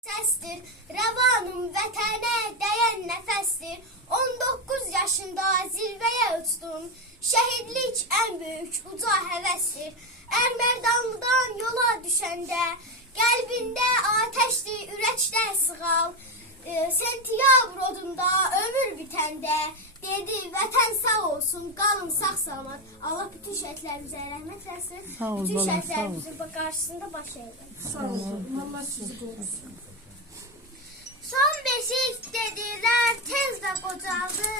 Səsdir, rəvanım vətənə dəyən nəfəsdir. 19 yaşında zirvəyə uçdum. Şəhidlik ən böyük uca həvəsdir. Ərmərdanlıdan yola düşəndə qəlbində atəşdir, ürəkdə sığal. Sentiyabr odunda ömür bitəndə dedi vətən sağ olsun, qalın sağ salamat. Allah bütün şəhidlərimizə rəhmət eləsin. Bütün şəhidlərimizin qarşısında baş əysin. Sağ olun. Allah sizi qorusun. Son beşik dedilər, tez də qocaldı.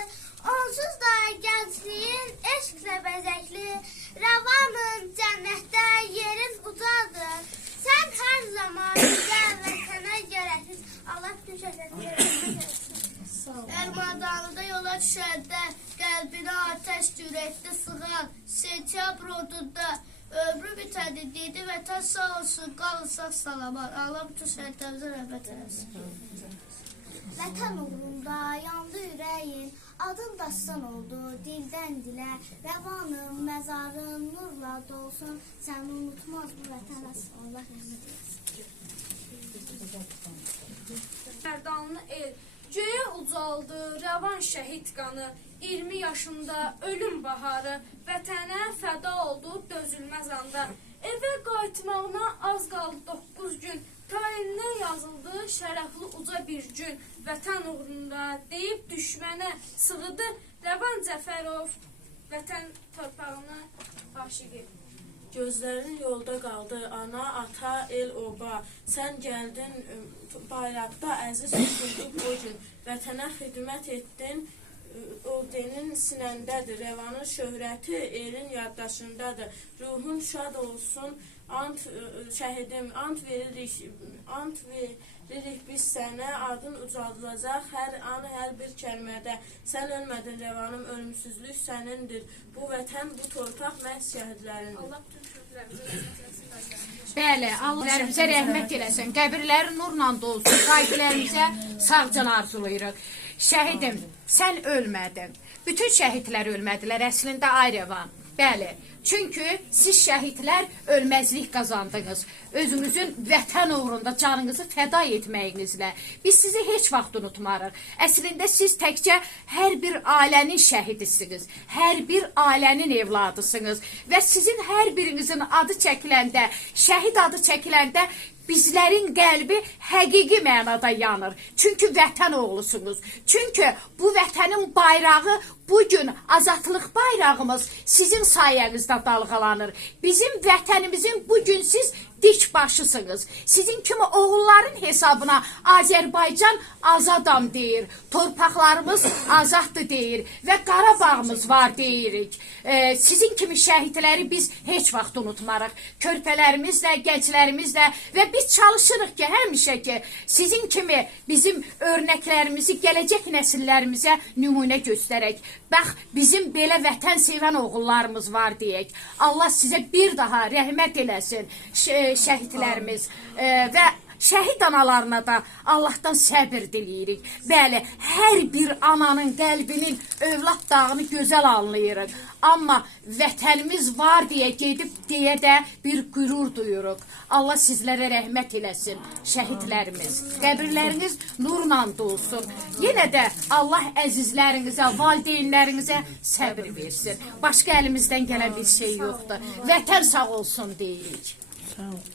Onsuz da gəncliyin eşqlə bəzəkli. Rəvanın cənnətdə yerin ucadır. Sən hər zaman bizə vətənə gərəklisin. Allah bütün şəhidlərimizə rəhmət eləsin. Ərmadalıda yola düşəndə qəlbinə atəş ürəkdə sığal. Sentiyabr odunda ömrü bitəndi dedi vətən sağ olsun, qalın sağ salamat. Allah bütün şəhidlərimizə rəhmət eləsin. Vətən uğrunda yandı ürəyin, adın dastan oldu dildən dilə. Rəvanım, məzarın nurla dolsun, səni unutmaz bu vətən əsr. Allah rəhmət eləsin. Ərdanlı el göyə ucaldı rəvan şəhid qanı. 20 yaşında ölüm baharı, vətənə fəda oldu dözülməz anda. Evə qayıtmağına az qaldı 9 gün. Tarihinə yazıldı şərəfli uca bir gün. Vətən uğrunda deyib düşmənə sığıdı. Rəvan Cəfərov vətən torpağına aşiq idi. Gözlərin yolda qaldı, ana, ata, el, oba. Sən gəldin bayraqda əziz tutuldu o gün. Vətənə xidmət etdin, ordenin sinəndədir. Rəvanın şöhrəti elin yaddaşındadır. Ruhun şad olsun, şəhidim, ant veririk biz sənə, adın ucaldılacaq hər an, hər bir kəlmədə. Sən ölmədin rəvanım, ölümsüzlük sənindir. Bu vətən, bu torpaq məhz şəhidlərindir. Allah bütün şəhidlərimizə rəhmət eləsin. Bəli, Allah bizə rəhmət eləsin. Qəbirləri nurla dolsun. Şəhidlərimizə sağcan arzulayırıq. Şəhidim, sən ölmədin. Bütün şəhidlər ölmədilər, əslində ay Rəvan. Bəli, çünki siz şəhidlər ölməzlik qazandınız. Özünüzün vətən uğrunda canınızı fəda etməyinizlə. Biz sizi heç vaxt unutmarıq. Əslində siz təkcə hər bir ailənin şəhidisiniz. Hər bir ailənin evladısınız. Və sizin hər birinizin adı çəkiləndə, şəhid adı çəkiləndə bizlərin qəlbi həqiqi mənada yanır. Çünki vətən oğlusunuz. Çünki bu vətənin bayrağı bugün azadlıq bayrağımız sizin sayənizdə dalğalanır. Bizim vətənimizin bugün siz dik başısınız. Sizin kimi oğulların hesabına Azərbaycan azadam deyir. Torpaqlarımız azaddır deyir. Və Qarabağımız var deyirik. Sizin kimi şəhidləri biz heç vaxt unutmarıq. Körpələrimizlə, gənclərimizlə və biz çalışırıq ki, həmişə ki, sizin kimi bizim örnəklərimizi gələcək nəsillərimizə nümunə göstərək. Bax, bizim belə vətən sevən oğullarımız var deyək. Allah sizə bir daha rəhmət eləsin şəhidlərimiz və şəhid analarına da Allahdan səbir diləyirik. Bəli, hər bir ananın qəlbinin övlad dağını gözəl anlayırıq. Amma vətənimiz var deyə gedib deyə də bir qürur duyuruq. Allah sizlərə rəhmət eləsin, şəhidlərimiz. Qəbirləriniz nurla dolsun. Yenə də Allah əzizlərinizə, valideynlərinizə səbir versin. Başqa əlimizdən gələn bir şey yoxdur. Vətən sağ olsun deyirik. Sağ ol.